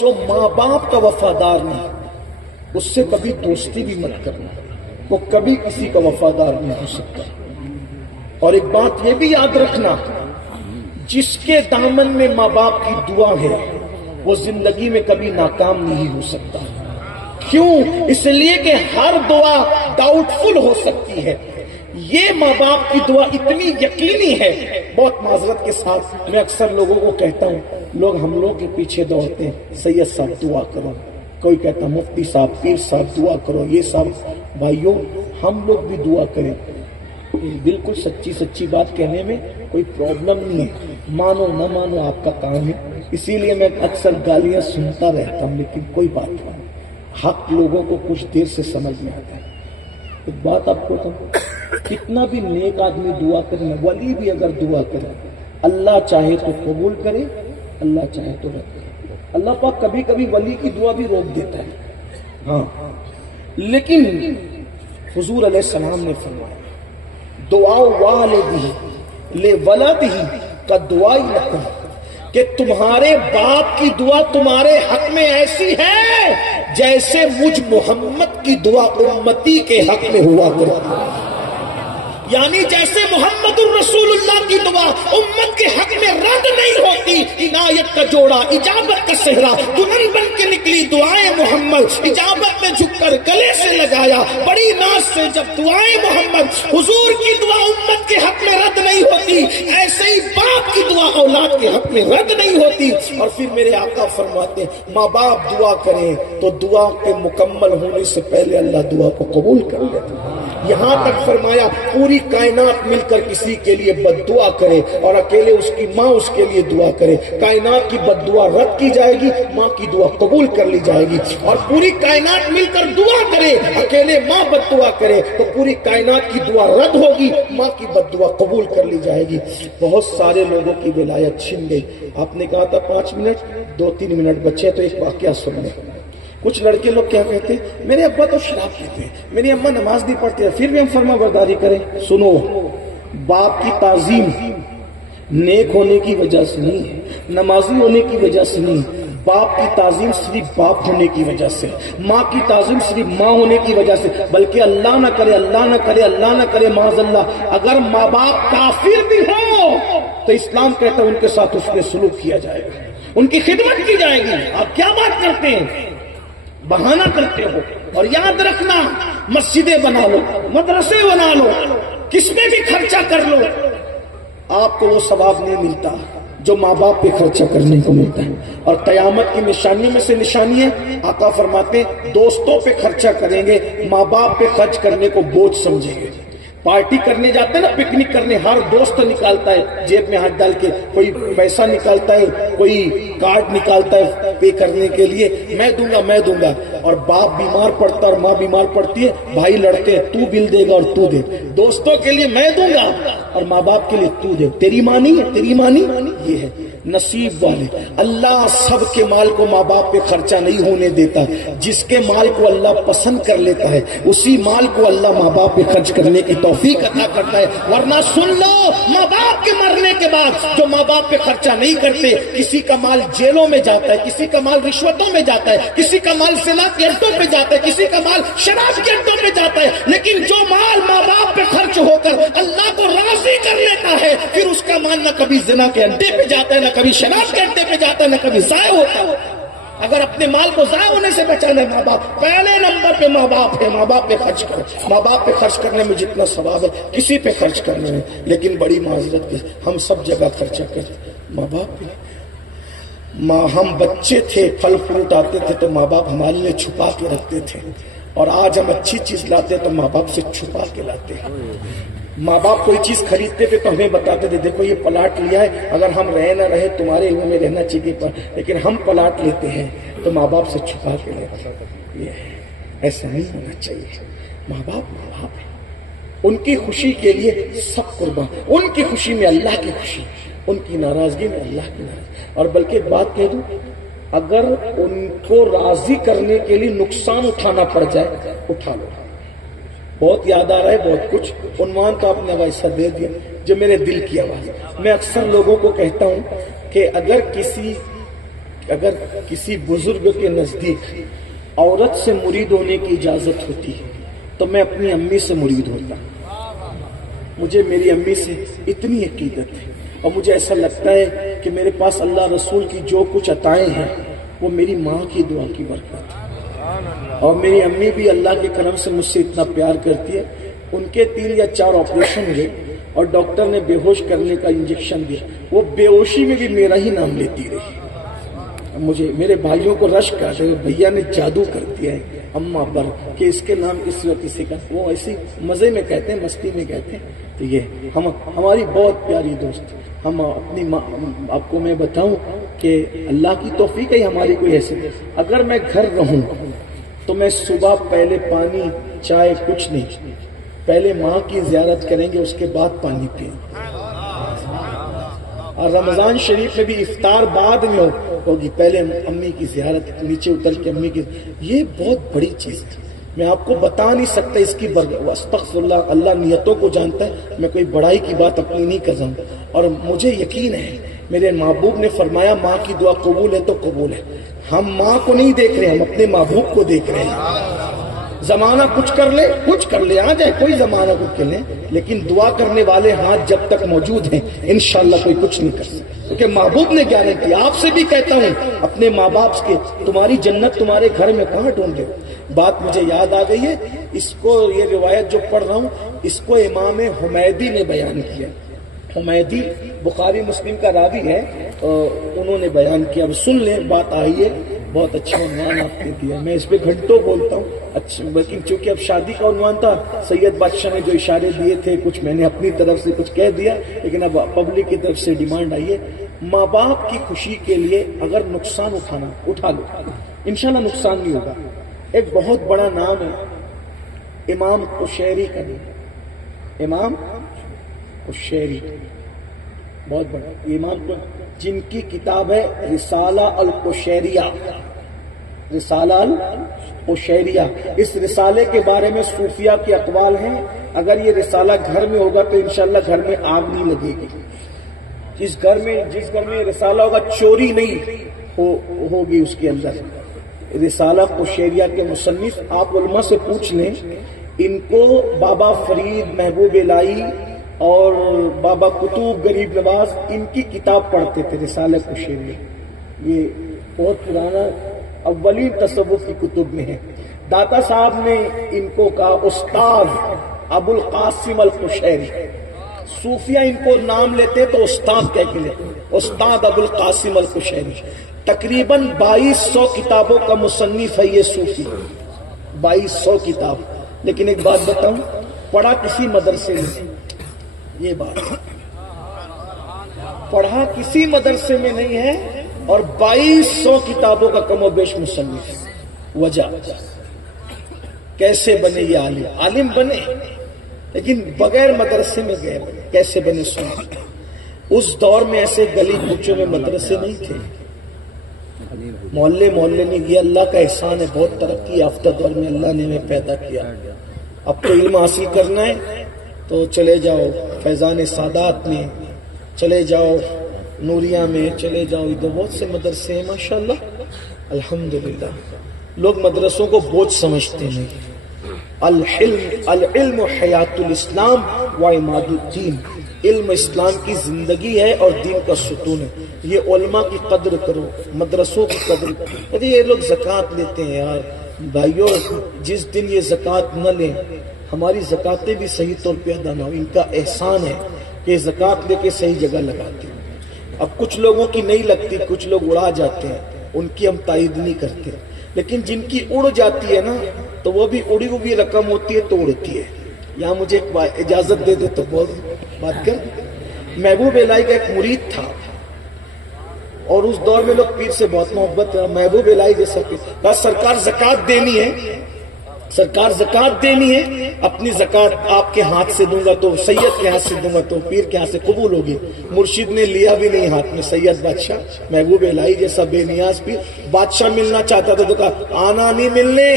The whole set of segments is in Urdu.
جو ماں باپ کا وفادار نہیں اس سے کبھی دوستی بھی مت کرنا، وہ کبھی کسی کا وفادار نہیں ہو سکتا۔ اور ایک بات یہ بھی یاد رکھنا، جس کے دامن میں ماں باپ کی دعا ہے وہ زندگی میں کبھی ناکام نہیں ہو سکتا۔ کیوں؟ اس لیے کہ ہر دعا ڈاؤٹ فل ہو سکتی ہے، یہ ماں باپ کی دعا اتنی یقینی ہے۔ بہت معذرت کے ساتھ میں اکثر لوگوں کو کہتا ہوں، لوگ ہم لوگ کے پیچھے دوڑتے ہیں، سید صاحب دعا کرو، کوئی کہتا مفتی صاحب، پیر صاحب دعا کرو، یہ صاحب۔ بھائیوں ہم لوگ بھی دعا کریں، بالکل سچی بات کہنے میں کوئی پرابلم نہیں ہے، مانو نہ مانو آپ کا کام ہے۔ اسی لیے میں اکثر گالیاں سنتا رہتا ہوں، لیکن کوئی بات نہیں، حق لوگوں کو کچھ دیر سے سمجھ میں آتا ہے۔ ایک بات آپ کو کہوں، کتنا بھی نیک آدمی دعا کرے، ولی بھی اگر دعا کرے، اللہ چاہے تو قبول کرے، اللہ چاہے تو رد کرے۔ اللہ پاک کبھی کبھی ولی کی دعا بھی روک دیتا ہے، ہاں، لیکن حضور علیہ السلام نے فرمایا دعا والدہ لولدہ کا دعائی لکم، کہ تمہارے باپ کی دعا تمہارے حق میں ایسی ہے جیسے مجھ محمد کی دعا امتی کے حق میں ہوا کرتی، یعنی جیسے محمد الرسول اللہ کی دعا امت کے حق میں رد نہیں ہوتی۔ عنایت کا جوڑا، اجابت کا صحرا، دلہن بن کے نکلی دعائیں محمد، اجابت میں جھک کر گلے سے لگایا بڑی ناز سے جب دعائیں محمد، حضور کی دعا امت کے حق میں رد نہیں ہوتی، ایسے ہی باپ کی دعا اولاد کے حق میں رد نہیں ہوتی۔ اور پھر میرے آقا فرماتے ہیں ماں باپ دعا کریں تو دعا کے مکمل ہونے سے پہلے اللہ دعا کو قبول کر لیتے ہیں۔ یہاں تک فرمایا پوری کائنات مل کر کسی کے لیے بد دعا کرے اور اکیلے اس کی ماں اس کے لیے دعا کرے، کائنات کی بد دعا رد کی جائے گی، ماں کی دعا قبول کر لی جائے گی۔ اور پوری کائنات مل کر دعا کرے، اکیلے ماں بد دعا کرے تو پوری کائنات کی دعا رد ہوگی، ماں کی بد دعا قبول کر لی جائے گی۔ بہت سارے لوگوں کی ولایت چھن گئی۔ آپ نے کہا تھا 5 منٹ، 2-3 منٹ بچے تو ایک واقعہ سن لیں۔ کچھ لڑکے لوگ کیا کہتے ہیں، میرے ابا تو شراب پیتے ہیں، میری اماں نماز نہیں پڑھتی ہے، پھر بھی ہم فرما برداری کریں۔ سنو، باپ کی تعظیم نیک ہونے کی وجہ سے نہیں ہے، نمازی ہونے کی وجہ سے نہیں، باپ کی تعظیم صرف باپ ہونے کی وجہ سے، ماں کی تعظیم صرف ماں ہونے کی وجہ سے، بلکہ اللہ نہ کرے، اللہ نہ کرے، اللہ نہ کرے، معاذ اللہ، اگر ماں باپ کافر بھی ہو تو اسلام کہتا ہے ان کے ساتھ اس نے سلوک کیا جائے گا، ان کی خدمت کی جائے گی۔ آپ کیا بات کرتے ہیں، بہانہ کرتے ہو۔ اور یاد رکھنا، مسجدیں بنا لو، مدرسے بنا لو، کس میں بھی خرچہ کر لو، آپ کو وہ ثواب نہیں ملتا جو ماں باپ پہ خرچہ کرنے کو ملتا ہے۔ اور قیامت کی نشانی میں سے نشانی ہے، آقا فرماتے ہیں دوستوں پہ خرچہ کریں گے، ماں باپ پہ خرچ کرنے کو بوجھ سمجھیں گے۔ پارٹی کرنے جاتے ہیں نا، پکنک کرنے، ہر دوست نکالتا ہے جیب میں ہاتھ ڈال کے، کوئی پیسہ نکالتا ہے، کوئی کارڈ نکالتا ہے پے کرنے کے لیے، میں دوں گا میں دوں گا، اور باپ بیمار پڑتا اور ماں بیمار پڑتی ہے، بھائی لڑتے ہیں، تو بل دے گا اور تو دے، دوستوں کے لیے میں دوں گا اور ماں باپ کے لیے تو دے، تیری ماں نہیں ہے، تیری ماں نہیں، یہ ہے نصیب والے۔ اللہ سب کے مال کو ماں باپ پہ خرچہ نہیں ہونے دیتا، جس کے مال کو اللہ پسند کر لیتا ہے اسی مال کو اللہ ماں باپ پہ خرچ کرنے کی توفیق عطا کرتا ہے۔ ورنہ سن لو، ماں باپ کے مرنے کے بعد جو ماں باپ پہ خرچہ نہیں کرتے، کسی کا مال جیلوں میں جاتا ہے، کسی کا مال رشوتوں میں جاتا ہے، کسی کا مال زنا کے اڈوں پہ جاتا ہے، کسی کا مال شراب کے اڈوں پہ جاتا ہے، لیکن جو مال ماں باپ پہ خرچ ہو کر اللہ کو راضی کر لیتا ہے، پھر اس کا مال نہ کبھی زنا کے اڈے پہ جاتا ہے، نہ کبھی شراب کے اڈے پہ جاتا ہے، نہ کبھی ضائع ہوتا ہے۔ اگر اپنے مال کو ضائع ہونے سے بچانا ہے، ماں باپ پہلے نمبر پہ ماں باپ ہے، ماں باپ پہ خرچ کرو۔ ماں باپ پہ خرچ کرنے میں جتنا ثواب ہے کسی پہ خرچ کرنے میں، لیکن بڑی معذرت کے ہم سب جگہ خرچہ کرتے، ماں باپ پہ۔ ہم بچے تھے، پھل فروٹ آتے تھے تو ماں باپ ہمارے لیے چھپا کے رکھتے تھے، اور آج ہم اچھی چیز لاتے تو ماں باپ سے چھپا کے لاتے ہیں۔ ماں باپ کوئی چیز خریدتے تھے تو ہمیں بتاتے تھے دیکھو یہ پلاٹ لیا ہے، اگر ہم رہے نہ رہے تمہارے علم میں رہنا چاہیے، لیکن ہم پلاٹ لیتے ہیں تو ماں باپ سے چھپا کے لیتے ہیں۔ ایسا نہیں ہونا چاہیے۔ ماں باپ ہیں، ان کی خوشی کے لیے سب قربان، ان کی خوشی میں اللہ کی خوشی، ان کی ناراضگی میں اللہ کی ناراضگی۔ اور بلکہ ایک بات کہہ دوں، اگر ان کو راضی کرنے کے لیے نقصان اٹھانا پڑ جائے اٹھا لو۔ بہت یاد آ رہا ہے بہت کچھ، عنوان تو آپ نے ویسا دے دیا جو میرے دل کی آواز۔ میں اکثر لوگوں کو کہتا ہوں کہ اگر کسی اگر کسی بزرگ کے نزدیک عورت سے مرید ہونے کی اجازت ہوتی ہے تو میں اپنی امی سے مرید ہوتا. مجھے میری امی سے اتنی عقیدت ہے اور مجھے ایسا لگتا ہے کہ میرے پاس اللہ رسول کی جو کچھ عطائیں ہیں وہ میری ماں کی دعا کی برکت ہے. اور میری امی بھی اللہ کے کرم سے مجھ سے اتنا پیار کرتی ہے. ان کے 3 یا 4 آپریشن ہوئے اور ڈاکٹر نے بے ہوش کرنے کا انجیکشن دیا. وہ بے ہوشی میں بھی میرا ہی نام لیتی رہی. مجھے میرے بھائیوں کو رشک آتے ہیں بھیا نے جادو کر دیا ہے اماں پر کہ اس کے نام کسی اور کسی کا. وہ ایسی مزے میں کہتے ہیں, مستی میں کہتے ہیں. تو یہ ہماری بہت پیاری دوست. ہم اپنی آپ کو میں بتاؤں کہ اللہ کی توفیق ہے ہماری کوئی حیثیت. اگر میں گھر رہوں تو میں صبح پہلے پانی چائے کچھ نہیں, پہلے ماں کی زیارت کریں گے اس کے بعد پانی پئیں. اور رمضان شریف میں بھی افطار بعد میں ہوگی, پہلے امی کی زیارت, نیچے اتر کے امی کی. یہ بہت بڑی چیز ہے, میں آپ کو بتا نہیں سکتا اس کی استغفر اللہ, اللہ نیتوں کو جانتا ہے. میں کوئی بڑائی کی بات اپنی نہیں کر رہا ہوں. اور مجھے یقین ہے میرے محبوب نے فرمایا ماں کی دعا قبول ہے تو قبول ہے. ہم ماں کو نہیں دیکھ رہے, ہم اپنے محبوب کو دیکھ رہے ہیں. زمانہ کچھ کر لے آ جائے, کوئی زمانہ کچھ کر لے, لیکن دعا کرنے والے ہاتھ جب تک موجود ہیں انشاءاللہ کوئی کچھ نہیں کر سکتا. کیونکہ محبوب نے گارنٹی. آپ سے بھی کہتا ہوں اپنے ماں باپ کے, تمہاری جنت تمہارے گھر میں کہاں ڈھونڈے. بات مجھے یاد آ گئی ہے. اس کو یہ روایت جو پڑھ رہا ہوں اس کو امام حمیدی نے بیان کیا. حمیدی بخاری مسلم کا راوی ہے, انہوں نے بیان کیا. اب سن لیں, بات آئی ہے. بہت اچھا عنوان آپ نے دیا. میں اس پہ گھنٹوں بولتا ہوں اچھا, لیکن چونکہ اب شادی کا عنوان تھا, سید بادشاہ نے جو اشارے دیے تھے کچھ میں نے اپنی طرف سے کچھ کہہ دیا, لیکن اب پبلک کی طرف سے ڈیمانڈ آئی ہے. ماں باپ کی خوشی کے لیے اگر نقصان اٹھا لو انشاءاللہ نقصان نہیں ہوگا. ایک بہت بڑا نام ہے امام قشیری کا نام. امام قشیری بہت بڑا امام, جن کی کتاب ہے رسالہ القشیریہ. رسالہ القشیریہ. اس رسالے کے بارے میں صوفیہ کے اقوال ہیں. اگر یہ رسالہ گھر میں ہوگا تو انشاءاللہ گھر میں آگ نہیں لگے گی. جس گھر میں رسالہ ہوگا چوری نہیں ہوگی اس کے اندر. رسالہ قشیریہ کے مصنف آپ علماء سے پوچھ لیں, ان کو بابا فرید, محبوب الہی اور بابا قطب غریب نواز ان کی کتاب پڑھتے تھے رسالہ قشیریہ. یہ بہت پرانا اولین تصوف کی کتب میں ہے. داتا صاحب نے ان کو کہا استاد ابو القاسم القشیری. صوفیہ ان کو نام لیتے تو استاد کہہ کے لیتے, استاد ابو القاسم القشیری. تقریباً 2200 کتابوں کا مصنف ہے یہ صوفی. 2200 کتاب. لیکن ایک بات بتاؤں, پڑھا کسی مدرسے میں, یہ بات پڑھا کسی مدرسے میں نہیں ہے, اور 2200 کتابوں کا کم و بیش مصنف. وجہ کیسے بنے یہ عالم؟ عالم بنے لیکن بغیر مدرسے میں گئے. کیسے بنے سن. اس دور میں ایسے گلی کوچوں میں مدرسے نہیں تھے, محلے نہیں. یہ اللہ کا احسان ہے, بہت ترقی یافتہ دور میں اللہ نے ہمیں پیدا کیا. اب تو علم حاصل کرنا ہے تو چلے جاؤ فیضان سادات میں, چلے جاؤ نوریہ میں, چلے جاؤ, ادھر بہت سے مدرسے ہیں ماشاءاللہ الحمدللہ. لوگ مدرسوں کو بوجھ سمجھتے ہیں. العلم حیات الاسلام و عماد الدین. علم اسلام کی زندگی ہے اور دین کا ستون ہے. یہ علماء کی قدر کرو, مدرسوں کی قدر کرو. یہ لوگ زکوٰۃ لیتے ہیں یار بھائیو, جس دن یہ زکوٰۃ نہ لیں ہماری زکاتیں بھی صحیح طور پہ ادا نہ ہو. ان کا احسان ہے کہ زکوٰۃ لے کے صحیح جگہ لگاتے ہیں. اب کچھ لوگوں کی نہیں لگتی, کچھ لوگ اڑا جاتے ہیں, ان کی ہم تائید نہیں کرتے. لیکن جن کی اڑ جاتی ہے نا تو وہ بھی اڑی ہوئی رقم ہوتی ہے تو اڑتی ہے. یہاں مجھے ایک اجازت دے دے تو بات کر. محبوب الہی کا ایک مرید تھا اور اس دور میں لوگ پیر سے بہت محبت ہے. محبوب الہی جیسا کہ سرکار زکوٰۃ دینی ہے, سرکار زکوٰۃ دینی ہے, اپنی زکوٰۃ آپ کے ہاتھ سے دوں گا تو سید کے ہاتھ سے دوں گا تو پیر کے ہاتھ سے قبول ہوگی. مرشد نے لیا بھی نہیں ہاتھ میں. سید بادشاہ محبوب الہی جیسا بے نیاز پیر, بادشاہ ملنا چاہتا تھا تو کہا آنا نہیں ملنے,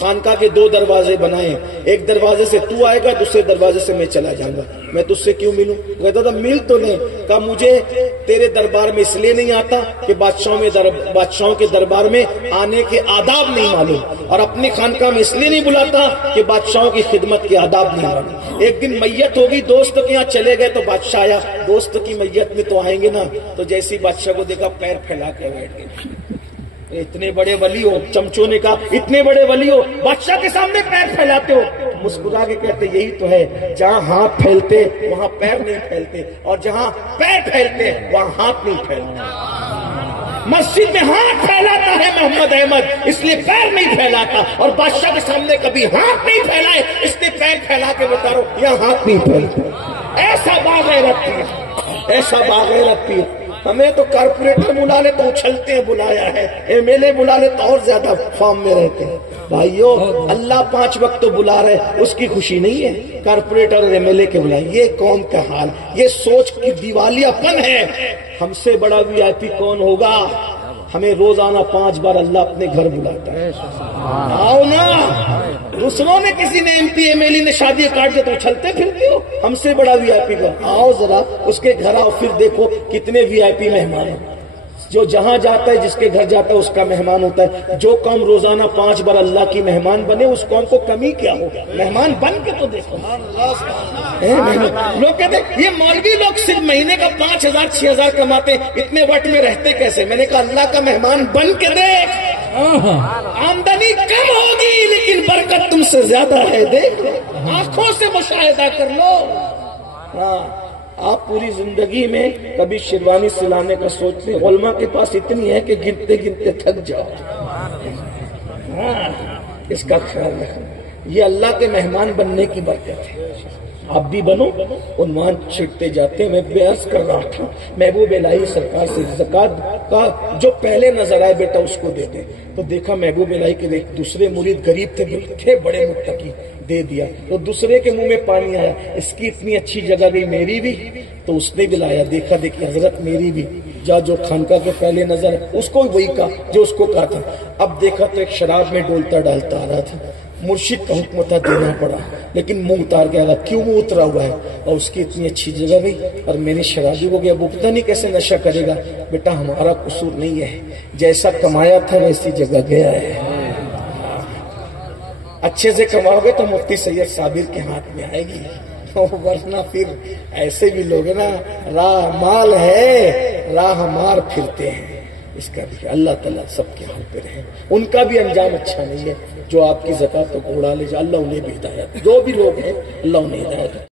خانقاہ کے دو دروازے بنائے، ایک دروازے سے تو آئے گا، دوسرے دروازے سے میں چلا جاؤں گا، میں تجھ سے کیوں ملوں؟ کہتا تھا مل تو نہیں، کہا مجھے تیرے دربار میں اس لیے نہیں آتا کہ بادشاہوں کے دربار میں آنے کے آداب نہیں معلوم، اور اپنی خانقاہ میں اس لیے نہیں بلاتا کہ بادشاہوں کی خدمت کے آداب نہیں معلوم۔ ایک دن میت ہوگی، دوست کے یہاں چلے گئے تو بادشاہ آیا، دوست کی میت میں تو آئیں گے نا، تو جیسے بادشاہ کو دیکھا پیر پھیلا کے بیٹھ گئے۔ اتنے بڑے ولی ہو، چمچوں نے کہا اتنے بڑے ولی ہو، بادشاہ کے سامنے پیر پھیلاتے ہو؟ مسکرا کے کہتے یہی تو ہے، جہاں ہاتھ پھیلتے وہاں پیر نہیں پھیلتے، اور جہاں پیر پھیلتے وہاں ہاتھ نہیں پھیلتے۔ مسجد میں ہاتھ پھیلاتا ہے محمد احمد، اس لیے پیر نہیں پھیلاتا، اور بادشاہ کے سامنے کبھی ہاتھ نہیں پھیلائے، اس لیے پیر پھیلا کے بتا رہا یہاں ہاتھ نہیں پھیلتے۔ ایسا باغیرت ہے، ایسا باغیرت ہے۔ ہمیں تو کارپوریٹر بلا لے تو اچھلتے ہیں بلایا ہے، ایم ایل اے بلا لے تو اور زیادہ فارم میں رہتے ہیں۔ بھائیو اللہ 5 وقت تو بلا رہے، اس کی خوشی نہیں ہے کارپوریٹر اور ایم ایل اے کے بلائے؟ یہ قوم کا حال، یہ سوچ کی دیوالیہ پن ہے۔ ہم سے بڑا وی آئی پی کون ہوگا؟ ہمیں روزانہ 5 بار اللہ اپنے گھر بلاتا ہے، آؤ نا۔ دوسروں نے کسی نے M P M L A نے شادی کاٹ دیا تو اچھلتے پھرتے ہو؟ ہم سے بڑا وی آئی پی کا آؤ ذرا اس کے گھر آؤ، پھر دیکھو کتنے وی آئی پی مہمان ہیں۔ جو جہاں جاتا ہے جس کے گھر جاتا ہے اس کا مہمان ہوتا ہے۔ جو قوم روزانہ 5 بار اللہ کی مہمان بنے اس قوم کو کمی کیا ہوگا؟ مہمان بن کے تو دیکھو۔ لوگ کہتے ہیں یہ مولوی لوگ صرف مہینے کا 5,000 6,000 کماتے ہیں، اتنے وقت میں رہتے کیسے؟ میں نے کہا اللہ کا مہمان بن کے دیکھ، آمدنی کم ہوگی لیکن برکت تم سے زیادہ ہے، دیکھ آنکھوں سے مشاہدہ کر لو۔ ہاں آپ پوری زندگی میں کبھی شیروانی سلانے کا سوچتے، علماء کے پاس اتنی ہے کہ گنتے گنتے تھک جاؤ۔ ہاں اس کا خیال رکھنا، یہ اللہ کے مہمان بننے کی برکت ہے۔ آپ بھی بنو، عنوان چھٹتے جاتے ہیں۔ میں بیعت کر رہا تھا محبوب الہی سرکار سے زکات کا جو پہلے نظر آئے بیٹا اس کو دے دے، تو دیکھا محبوب الہی کے دوسرے مرید غریب تھے بڑے متقی، دے دیا، تو دوسرے کے منہ میں پانی آیا، اس کی اتنی اچھی جگہ گئی میری بھی، تو اس نے بھی لایا، دیکھا دیکھی حضرت میری بھی، جا جو خانقاہ کے پہلے نظر ہے اس کو وہی کہا جو اس کو کہا تھا۔ اب دیکھا تو ایک شراب میں ڈولتا ڈالتا آ رہا تھا، مرشد کا حکم تھا دینا پڑا، لیکن منہ اتار کے آگا کیوں منہ اترا ہوا ہے، اور اس کی اتنی اچھی جگہ گئی، اور میری شرابی کو گیا وہ پتہ نہیں کیسے نشہ کرے گا۔ بیٹا ہمارا قصور نہیں ہے، جیسا کمایا تھا ویسی جگہ گیا ہے، اچھے سے کماؤ گے تو مفتی سید صابر کے ہاتھ میں آئے گی، ورنہ پھر ایسے بھی لوگ نا راہ مال ہے راہ مار پھرتے ہیں۔ اس کا بھی اللہ تعالیٰ سب کے حال پہ رہے، ان کا بھی انجام اچھا نہیں ہے۔ جو آپ کی زکات کو اڑا لے جا، اللہ انہیں بھی ہدایت، جو بھی لوگ ہیں اللہ انہیں ہدایت